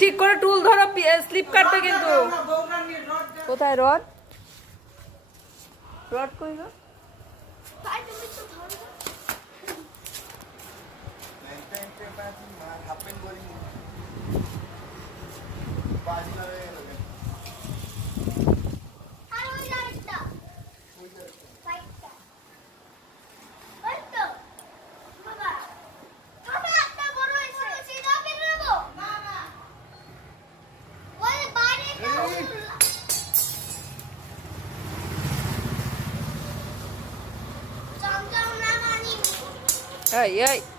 ঠিক করে টুল ধরো, স্লিপ কাটবে কিন্তু। কোথায় রড? রড কই গো? Ay, ay.